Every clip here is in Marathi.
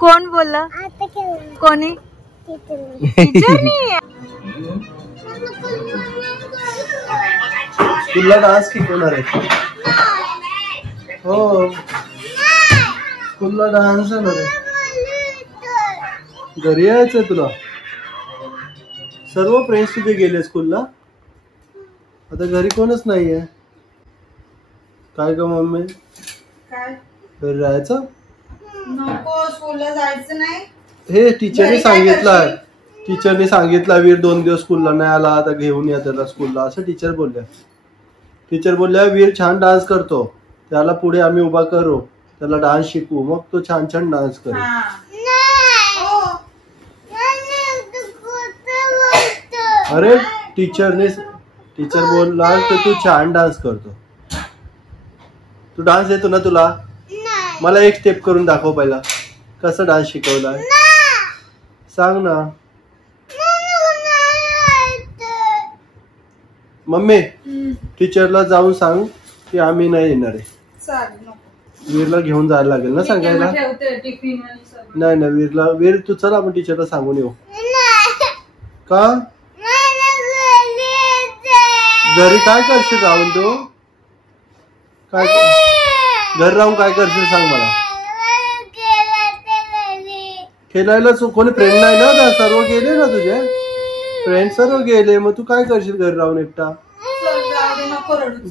कोण बोलला? कोणी? तुला डान्स शिकवणार आहे? हो, स्कूलला डान्स येणार आहे. घरी यायचंय तुला? सर्व फ्रेंड्स तिथे गेले स्कूलला, आता घरी कोणच नाहीये. काय ग मम्मी? काय घरी राहायचं नको? स्कूलला जायचं नाही हे टीचरने सांगितलं. टीचरने सांगितलं वीर 2 दिवस स्कूलला नाही आला, आता घेऊन या त्याला स्कूलला, असं टीचर बोलल्या. टीचर बोलल्या वीर छान डान्स करतो, त्याला पुढे आम्ही उभा करू, त्याला डान्स शिकवू, मग तो छान छान डान्स करेल. अरे टीचर बोलला की तू छान डान्स करतो. तू डान्स येतो ना तुला? मला एक स्टेप करून दाखव पहिला, कसं डान्स शिकवलाय सांग ना. मम्मी टीचरला जाऊन सांग की आम्ही नाही येणार आहे. वीरला घेऊन जायला लागेल ना सांगायला. नाही नाही वीर तू चल आपण टीचरला सांगून येऊ. का? घरी काय करशील राहून तू? काय घरी राहून काय करशील सांग मला. खेळायला कोणी फ्रेंड नाही ना? सर्व गेले ना तुझे फ्रेंड, सर्व गेले, मग तू काय करशील घरी राहून एकटा?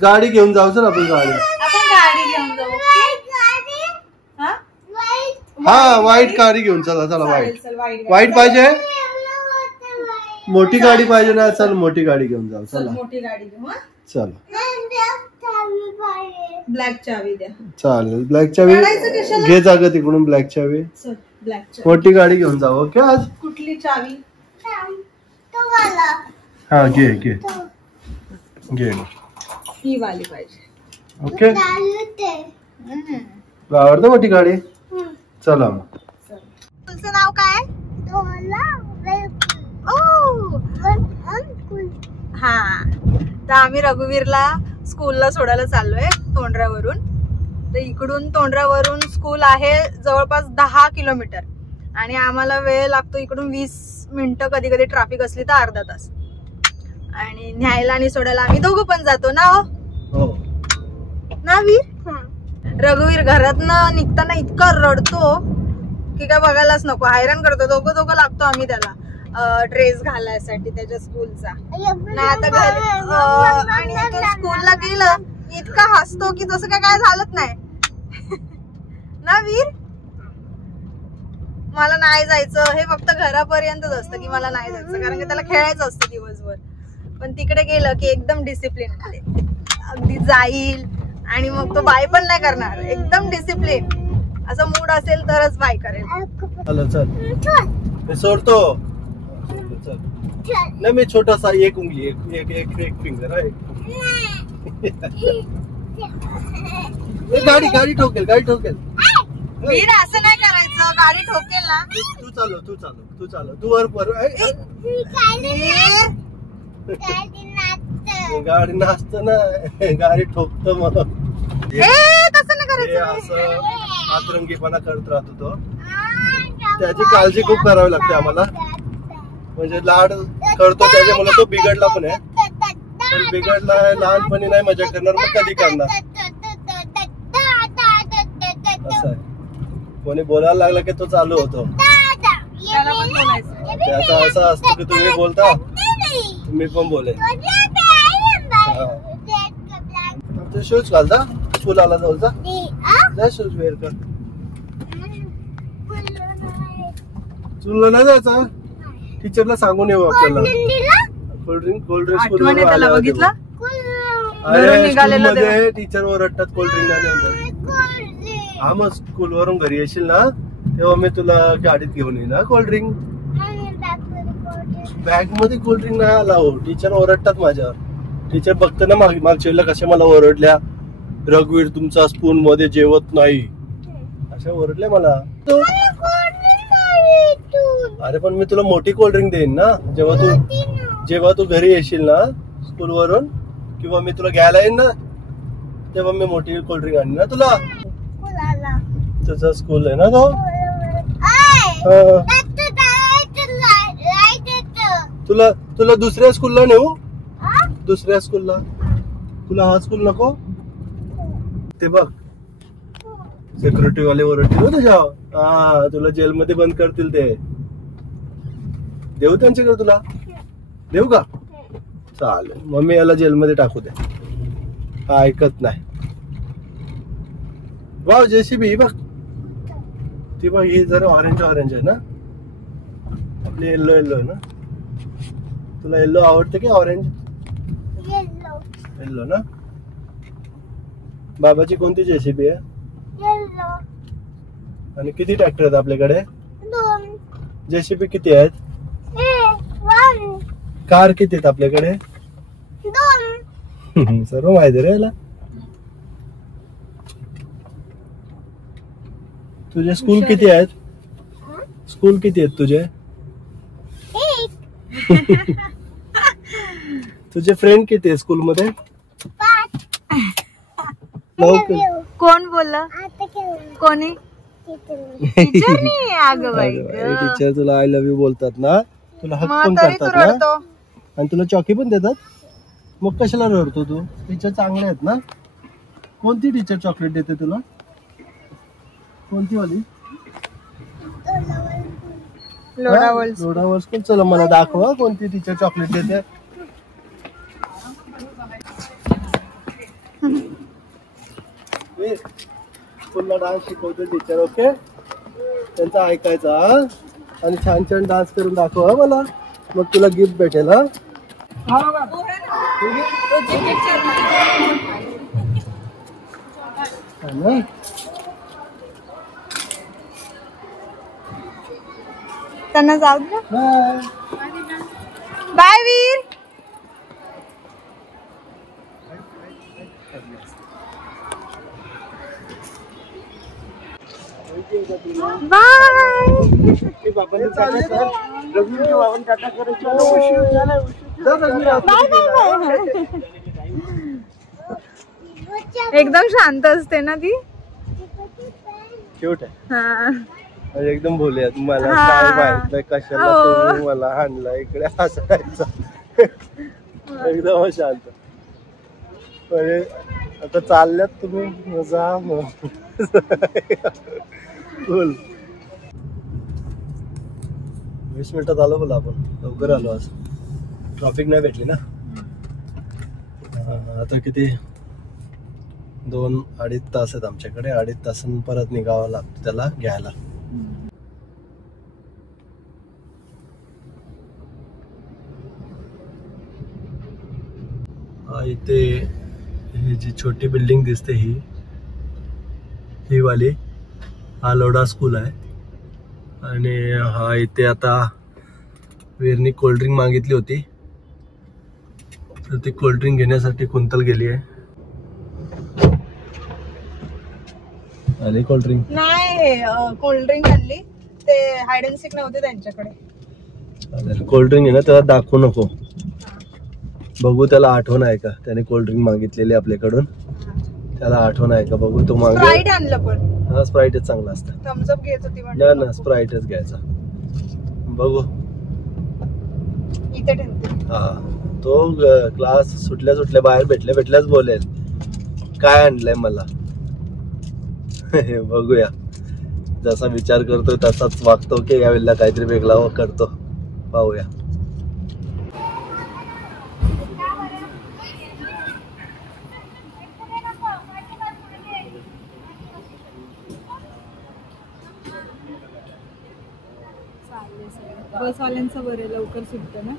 गाडी घेऊन जाऊ. चल आपण गाडी घेऊन जाऊ. हा व्हाईट गाडी घेऊन चला. चला व्हाईट पाहिजे, मोठी गाडी पाहिजे ना? चल मोठी गाडी घेऊन जाऊ. चला मोठी गाडी घेऊ. चला ब्लॅक चावी द्या. चालेल ब्लॅक चावी घे जागा तिकडून. ब्लॅक चावी मोठी गाडी घेऊन जाऊ. ओके आज कुठली चावी? हा घे घे घे. ही वाली पाहिजे. ओके आवडतं मोठी गाडी. चला मग. तुमचं नाव काय? हा, तर आम्ही रघुवीरला स्कूलला सोडायला चाललोय तोंडऱ्यावरून. तर इकडून तोंडऱ्यावरून स्कूल आहे जवळपास 10 किलोमीटर आणि आम्हाला वेळ लागतो इकडून 20 मिनिटं, कधी कधी ट्रॅफिक असली तर अर्धा तास. आणि न्यायला आणि सोडायला आम्ही दोघं पण जातो ना. हो ना वीर? रघुवीर घरातनं निघताना इतका रडतो की काय बघायलाच नको, हैराण करतो. दोघं लागतो आम्ही त्याला ड्रेस घालायसाठी त्याच्या स्कूलचा ना. आता घरी आणि तो स्कूलला गेलं इतका हसतो की जसं काय झालंच नाही ना वीर. मला नाही जायचं हे फक्त घरापर्यंतच असतं की मला नाही जायचं, कारण की त्याला खेळायचं असतं दिवसभर. पण तिकडे गेलं की एकदम डिसिप्लिन मध्ये अगदी जाईल आणि मग तो बाय पण नाही करणार, एकदम डिसिप्लिन. असं मूड असेल तरच बाय करेल. चल सोडतो. नहीं मैं छोटा सा एक उंगली एक फिंगर है. गाड़ी ठोकेल. वीर असं नाही करायचं, गाडी ठोकेल ना. तू चालो तू वर गाडी नाचत ना, गाडी ठोकतो मला. तसं नाही करायचं. असं आतरंगीपणा करत राहतो तो. त्याची काळजी खूप करावी लागते आम्हाला, म्हणजे लाड करतो त्याच्यामुळे तो बिघडला पण आहे. पण बिघडला लहानपणी नाही मजा करणार, मग कधी करणार असं आहे. कोणी बोलायला लागला की तो चालू होतो. त्याचा असं असतं की तुम्ही बोलता तुम्ही पण बोलेल. शूज घालता स्कूलाला जाऊचा जा, शूज वेअर कर. तुला नाही जायचा? टीचरला सांगून येऊ आपल्याला. कोल्ड्रिंक बघितलं मध्ये टीचर ओरडतात कोल्ड्रिंक नाही. हा मग स्कूल वरून घरी येशील ना तेव्हा मी तुला गाडीत घेऊन येईन ना कोल्ड्रिंक. बॅग मध्ये कोल्ड्रिंक नाही अलाऊ. टीचर ओरडतात माझ्यावर. टीचर बघते ना मागच्या वेळेला कशा मला ओरडल्या, रघुवीर तुमचा स्पून मध्ये जेवत नाही, अशा ओरडल्या मला. अरे पण मी तुला मोठी कोल्ड्रिंक देईन ना जेव्हा तू घरी येशील ना स्कूल वरून, किंवा मी तुला घ्यायला येईन ना तेव्हा मी मोठी कोल्ड्रिंक आणीन ना तुला. तुझा स्कूल आहे ना तो. तुला दुसऱ्या स्कूलला नेऊ, दुसऱ्या स्कूलला. तुला हा स्कूल नको. ते बघ सिक्युरिटी वाले ओरडतील तुझ्या. हा तुला जेलमध्ये बंद करतील ते. देऊ त्यांच्याकडे तुला, देऊ का? चालेल मम्मी याला जेलमध्ये टाकू दे. हा ऐकत नाही. वाव जेसीबी ही बघ, ती बघ ही जरा ऑरेंज आहे ना, आपली येल्लो आहे ना. तुला येल्लो आवडते की ऑरेंज? येल्लो ना. बाबाची कोणती जेसीबी आहे? आणि किती ट्रॅक्टर आहेत आपल्याकडे? जेसीबी किती आहेत? कार किती आहेत आपल्याकडे? सर्व माहिती रे याला. तुझे स्कूल किती आहेत? स्कूल किती आहेत तुझे? तुझे फ्रेंड किती आहे स्कूल मध्ये? कोण बोलला? कोणी? टीचर नाही. अगं बाई टीचर तुला आय लव्ह यू बोलतात ना, तुला हक पण तरी तू करतात ना, रडतो. आणि तुला चॉकी पण देतात. मग कशाला रडतो तू? टीचर चांगले आहेत ना. कोणती टीचर चॉकलेट देते तुला? कोणती वाली? लोढावळ स्कूल. चला मला दाखवा कोणती टीचर चॉकलेट देते. स्कूलला डान्स शिकवते टीचर. ओके त्यांचा ऐकायचा आणि छान छान डान्स करून दाखवा मला, मग तुला गिफ्ट भेटेल. हा त्यांना जाऊ दे. बाय वीर. एकदम शांत असते ना ती. क्यूट आहे. हा एकदम बोलूयात. मला काय माहित नाही कशाला तुम्ही मला आणला इकडे हसायचं. एकदम शांत. आता चालल्यात तुम्ही जा बोल. 20 मिनिटात आलो बोला आपण. लवकर आलो आज. ट्रॉफिक नाही भेटली ना. आता किती 2-2.5 तास आहेत आमच्याकडे. 2.5 तासांनी परत निघावं लागतं त्याला घ्यायला. इथे ही जी छोटी बिल्डिंग दिसते ही वाली, हा लोढा स्कूल आहे. आणि हा इथे आता वीरनी कोल्ड्रिंक मागितली होती तर ती कोल्ड्रिंक घेण्यासाठी कुंतल गेली आहे. आली कोल्ड्रिंक? नाही कोल्ड्रिंक आणली. ते हाइड अँड सीक नव्हते त्यांच्याकडे. कोल्ड्रिंक आहे ना त्याला दाखवू नको. बघू त्याला आठवण आहे का त्याने कोल्ड्रिंक मागितलेली आपल्याकडून. त्याला आठवण आहे का बघू. तो मागे स्प्राइट आणलं पण. हा स्प्राइटच चांगला असतं. थम्स अप घ्यायचं होती ना ना स्प्राइटच घ्यायचा. बघू इथे ठेवते. हा तो क्लास सुटल्या बाहेर भेटल्याच बोलेल काय आणलंय मला. बघूया. जसा विचार करतोय तसाच वागतो की यावेळेला काहीतरी वेगळा करतो. पाहूया. बसवाल्यांचं बरं लवकर सुटतं ना.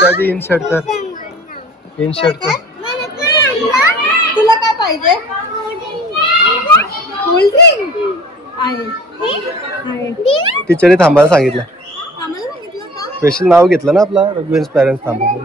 त्याची इनशर्ट कर. तुला काय पाहिजे? कोल्ड्रिंक आहे. टीचरने थांबायला सांगितलं. आम्हाला सांगितलं का? स्पेशल नाव घेतलं ना आपला रघुवीर पॅरेंट्स थांबायला.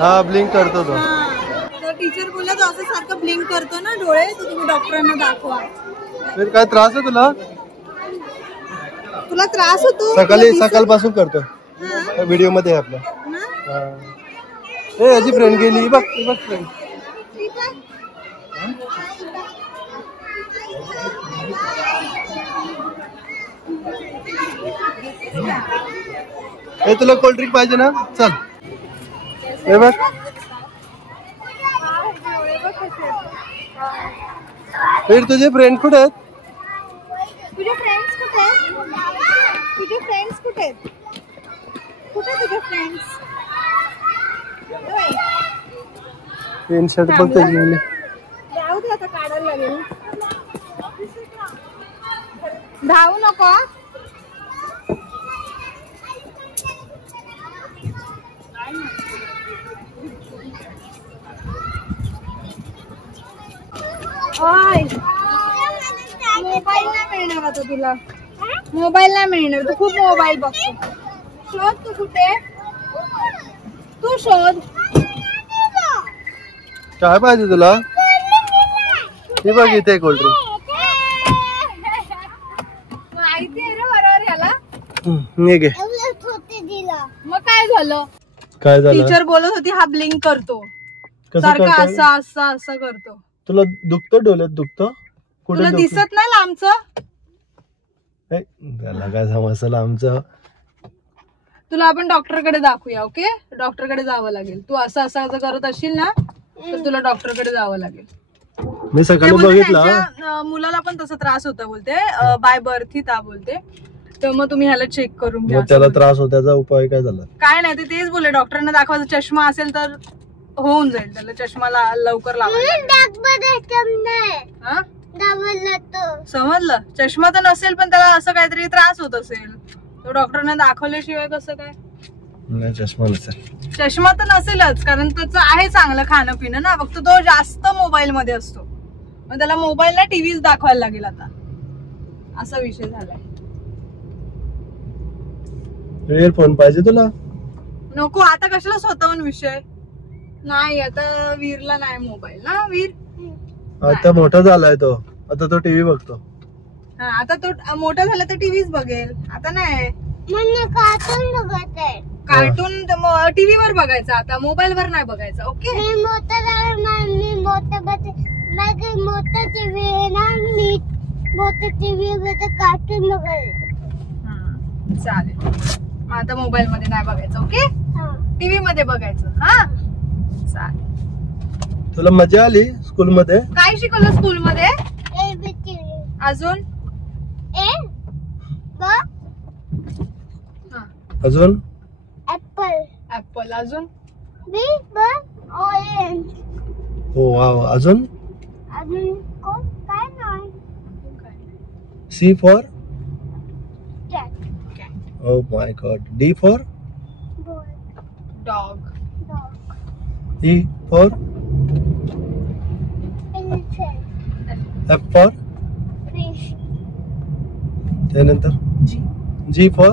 हा ब्लिंक करतो तो. तर टीचर बोलला तो असं सारखं ब्लिंक करतो ना डोळे, तर तुम्ही डॉक्टरांना दाखवा. फिर काय त्रास आहे तुला? तुला त्रास होतो? सकाळपासून करतो. व्हिडिओ मध्ये आहे आपल्या. ए याची फ्रेंड गेली बघ फ्रेंड. ए तुला कोल्ड्रिंक पाहिजे ना? चल. हे बघ. फिर तुझे फ्रेंड कुठे आहेत? तुझे फ्रेंड्स कुठे आहेत? तुझे फ्रेंड्स कुठे आहेत? कुठे तुझे फ्रेंड्स? इनशर्ट बघ त्याची. जाऊ दे आता, काढायला लागेल. धावू नको. मोबाईल नाही मिळणार आता तुला. मोबाईल नाही मिळणार. तू खूप मोबाईल बघतो. शोध तू कुठे. तू शोध. काय पाहिजे तुला? हे बघ इथे कोल्ड्रिंक. माहिती आहे रे बरोबर याला. मग काय झालं? टीचर बोलत होती हा ब्लिंक करतो सारखा, असं असं असं करतो. तुला दुखतो? डोळ्यात दुखतो? तुला दिसत नाही लांबचं? त्याला काय समजलं आमचं. तुला आपण डॉक्टरकडे दाखवूया. ओके, डॉक्टरकडे जावं लागेल. तू असं असं करत असशील ना तर तुला डॉक्टरकडे जावं लागेल. मी सकाळी बघितलं मुलाला पण तसा त्रास होता बोलते, बाय बर्थ ही बोलते. तर मग तुम्ही ह्याला चेक करून घ्या. त्याला त्रास होता, त्याचा उपाय काय झाला? काय नाही, ते तेच बोलले डॉक्टरांना दाखवायचं. चष्मा असेल तर होऊन जाईल. त्याला चष्मा लवकर लावायचा. समजलं? चष्मा तर नसेल पण त्याला असं काहीतरी त्रास होत असेल. तो डॉक्टरांना दाखवल्याशिवाय कसं काय? नाही, चष्मा नसेल. चष्मा तर नसेलच, कारण त्याचं आहे चांगलं खाणं पिणं ना. फक्त तो जास्त मोबाईल मध्ये असतो. मग त्याला मोबाईलला टीव्हीच दाखवायला लागेल आता. असा विषय झालाय. इयरफोन पाहिजे तुला? नको, आता कशाला स्वतःहून विषय. नाही, आता वीरला नाही मोबाईल ना. वीर आता मोठा झालाय तो. आता तो टीव्ही बघतो. हा, आता तो मोठा झाला तर टीव्हीच बघेल. आता नाही. कार्टून बघत आहे. कार्टून टीव्ही वर बघायचं आता, मोबाईल वर नाही बघायचं. ओके. मी मोठा टीव्ही आहे ना, मी मोठा टीव्ही मध्ये कार्टून बघायला. चालेल. आता मोबाईल मध्ये नाही बघायचं. ओके, टीव्ही मध्ये बघायचं. हा चालेल. तुला मजा आली स्कूल मध्ये? काय शिकवलं स्कूल मध्ये? अजून अजून ऍपल. अजून ऑरेंज. हो वाव. अजून काय नाही. C for? Cat. Oh my god. D for? Dog. E for? F for? Fish. त्यानंतर जी फॉर?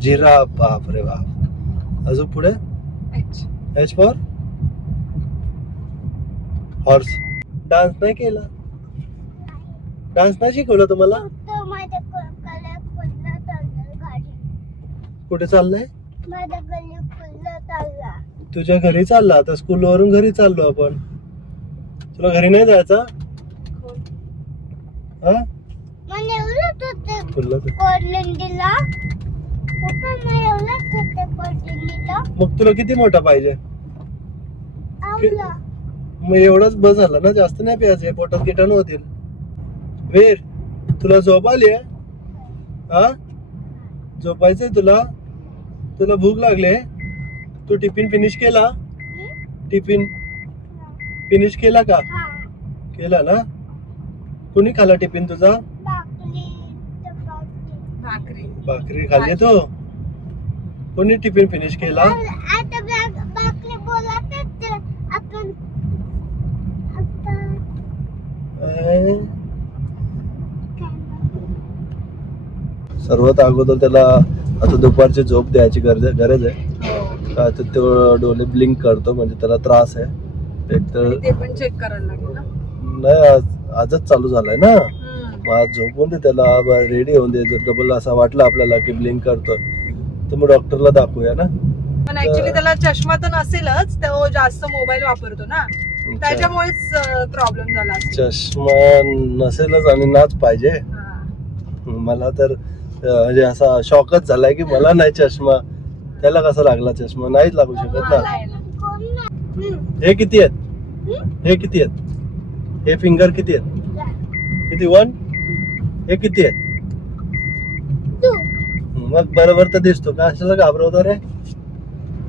जिराफ. बाप रे बाप. अजून पुढे? H for? हॉर्स. डान्स नाही केला? डान्स नाही शिकवलं तुम्हाला? कुठे चाललंय? माझ्या गल्ली खुल्ला चालला. तुझ्या घरी चालला आता, स्कूल वरून घरी चाललो आपण. तुला घरी नाही जायचं? हा? मला एवढंच होते खुल्लं तर. कोडलिंडीला. पप्पा मला एवढंच होते कोडलिंडीला. मग तुला किती मोठा पाहिजे? आवला. मग एवढंच बस झालं ना, जास्त नाही प्यायचे, पोटात किटाणू होतील. वीर, तुला झोप आली आहे? हा, झोपायचंय तुला? तुला भूक लागली? तू टिफिन फिनिश केला? टिफिन फिनिश केला का? हा. केला ना. कुणी खाला टिफिन तुझा? भाकरी, चपाती. भाकरी. भाकरी खाल्ली तू? कोणी टिफिन फिनिश केला? आता भाकरी बोलत होते आपण. सर्वात अगोदर त्याला आता दुपारची झोप द्यायची गरज आहे. का तर तो डोळे ब्लिंक करतो, म्हणजे त्याला त्रास आहे. एक तर ते पण चेक करायला लागेल ना. नाही, आजच चालू झालाय ना. मग आज झोपून दे त्याला, रेडी होऊन दे. जर डबल असा वाटला आपल्याला की ब्लिंक करतो तर मग डॉक्टरला दाखवूया ना. पण ऍक्च्युली त्याला चष्मा तर नसेलच, तो जास्त मोबाईल वापरतो ना, त्याच्यामुळेच प्रॉब्लेम झाला असेल. चष्मा नसेलच आणि नाच पाहिजे. हा. मला तर म्हणजे असा शॉकच झालाय की मला नाही चष्मा, त्याला कसा लागला चष्मा? नाहीच लागू शकत मला ना. आहे ना. हे किती आहेत? हे किती आहेत? हे फिंगर किती आहेत? किती? 1? हे किती आहेत? मग बरोबर तर दिसतो का? अशाला घाबरवतो रे?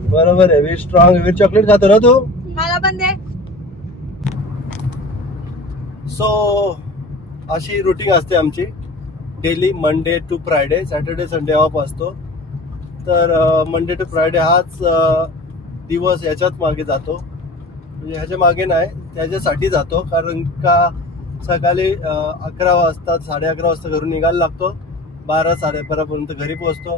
बरोबर आहे. वीर स्ट्रॉंग. वीर चॉकलेट खातो ना तू? मला पण दे. सो अशी रुटीन असते आमची daily, Monday to Friday. Saturday Sunday off असतो. तर मंडे टू फ्रायडे हाच दिवस याच्यात मागे जातो. म्हणजे ह्याच्या मागे नाही, त्याच्यासाठी जातो. कारण का सकाळी 11 वाजता 11:30 वाजता घरून निघायला लागतो. 12-12:30 पर्यंत घरी पोहोचतो.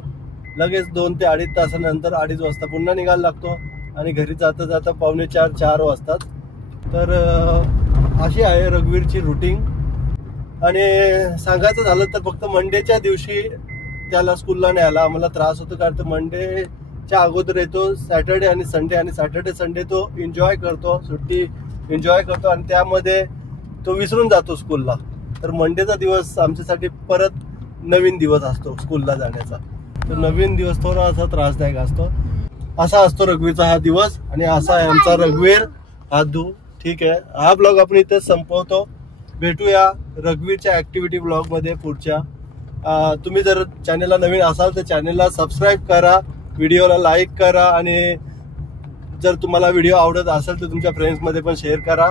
लगेच 2 ते 2.5 तासानंतर 2:30 वाजता पुन्हा निघायला लागतो आणि घरी जाता जाता 3:45-4 वाजतात. तर अशी आहे रघुवीरची रुटीन. आणि सांगायचं झालं तर फक्त मंडेच्या दिवशी त्याला स्कूलला नाही आला आम्हाला त्रास होतो, कारण मंडेच्या अगोदर येतो सॅटर्डे आणि संडे, आणि सॅटर्डे संडे तो एन्जॉय करतो, सुट्टी एन्जॉय करतो आणि त्यामध्ये तो विसरून जातो स्कूलला. तर मंडेचा दिवस आमच्यासाठी परत नवीन दिवस असतो स्कूलला जाण्याचा. तो नवीन दिवस थोडासा त्रासदायक असतो. असा असतो रघुवीरचा हा दिवस आणि असा आहे आमचा रघुवीर. हात धू. ठीक आहे, हा ब्लॉग आपण इथेच संपवतो. भेटूया रघुवीरच्या ऍक्टिव्हिटी ब्लॉग मध्ये पुढच्या. तुम्ही जर चॅनलला नवीन असाल तर चॅनलला सबस्क्राईब करा, व्हिडिओला लाईक करा आणि जर तुम्हाला व्हिडिओ आवडत असेल तर तुमच्या फ्रेंड्स मध्ये पण शेअर करा.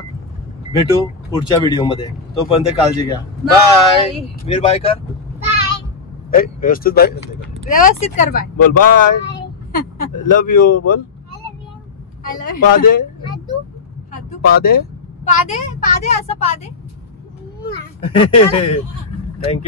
भेटू पुढच्या व्हिडिओमध्ये. तोपर्यंत काळजी घ्या. बाय. वीर बाय कर. बाय. व्यवस्थित बाय. व्यवस्थित कर. बाय. बोल बाय. लव यू बोल. I love. पादे हातू. हातू. पादे. पादे. पादे असं पादे. थँक्यू.